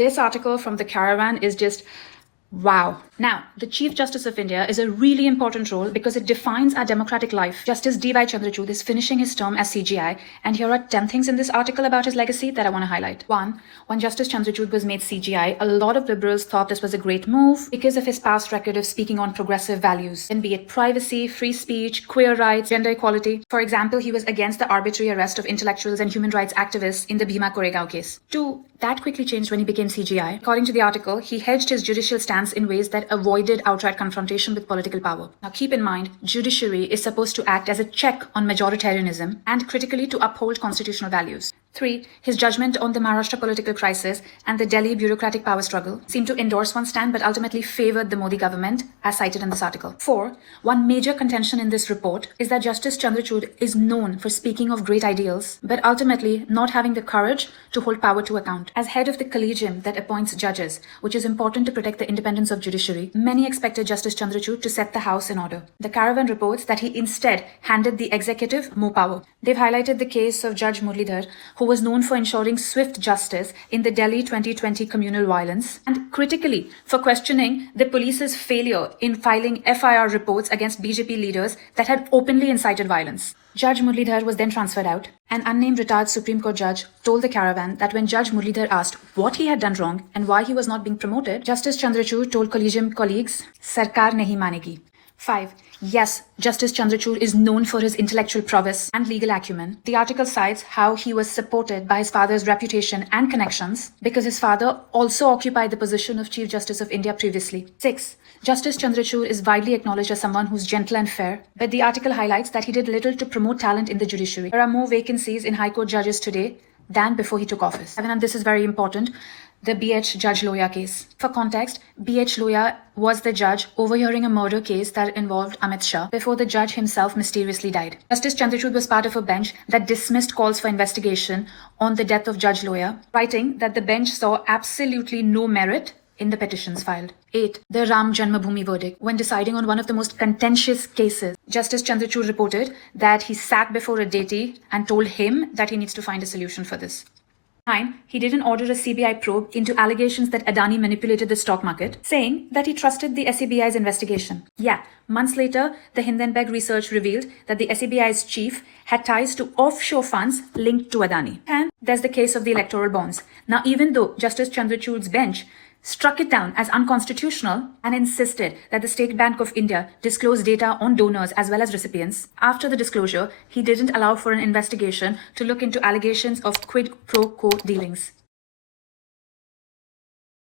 This article from the Caravan is just wow. Now, the Chief Justice of India is a really important role because it defines our democratic life. Justice D.Y. Chandrachud is finishing his term as CJI, and here are 10 things in this article about his legacy that I want to highlight. 1. When Justice Chandrachud was made CJI, a lot of liberals thought this was a great move because of his past record of speaking on progressive values, and be it privacy, free speech, queer rights, gender equality. For example, he was against the arbitrary arrest of intellectuals and human rights activists in the Bhima Koregaon case. 2. That quickly changed when he became CJI. According to the article, he hedged his judicial stance in ways that avoided outright confrontation with political power. Now keep in mind, judiciary is supposed to act as a check on majoritarianism and critically to uphold constitutional values. 3. His judgment on the Maharashtra political crisis and the Delhi bureaucratic power struggle seemed to endorse one stand but ultimately favored the Modi government, as cited in this article. 4. One major contention in this report is that Justice Chandrachud is known for speaking of great ideals, but ultimately not having the courage to hold power to account. As head of the collegium that appoints judges, which is important to protect the independence of judiciary, many expected Justice Chandrachud to set the house in order. The Caravan reports that he instead handed the executive more power. They've highlighted the case of Judge Muralidhar, who was known for ensuring swift justice in the Delhi 2020 communal violence, and critically for questioning the police's failure in filing FIR reports against BJP leaders that had openly incited violence. Judge Muralidhar was then transferred out. An unnamed retired Supreme Court judge told the Caravan that when Judge Muralidhar asked what he had done wrong and why he was not being promoted, Justice Chandrachud told collegium colleagues, "Sarkar nahi manegi." 5. Yes, Justice Chandrachud is known for his intellectual prowess and legal acumen. The article cites how he was supported by his father's reputation and connections because his father also occupied the position of Chief Justice of India previously. 6. Justice Chandrachud is widely acknowledged as someone who's gentle and fair, but the article highlights that he did little to promote talent in the judiciary. There are more vacancies in High Court judges today than before he took office. And this is very important. The B.H. Judge Loya case. For context, B.H. Loya was the judge overhearing a murder case that involved Amit Shah before the judge himself mysteriously died. Justice Chandrachud was part of a bench that dismissed calls for investigation on the death of Judge Loya, writing that the bench saw absolutely no merit in the petitions filed. 8. The Ram Janmabhoomi verdict. When deciding on one of the most contentious cases, Justice Chandrachud reported that he sat before a deity and told him that he needs to find a solution for this. 9. He didn't order a CBI probe into allegations that Adani manipulated the stock market, saying that he trusted the SCBI's investigation. Yeah, months later, the Hindenburg research revealed that the SCBI's chief had ties to offshore funds linked to Adani. And there's the case of the electoral bonds. Now, even though Justice Chandrachud's bench struck it down as unconstitutional and insisted that the State Bank of India disclose data on donors as well as recipients, after the disclosure, he didn't allow for an investigation to look into allegations of quid pro quo dealings.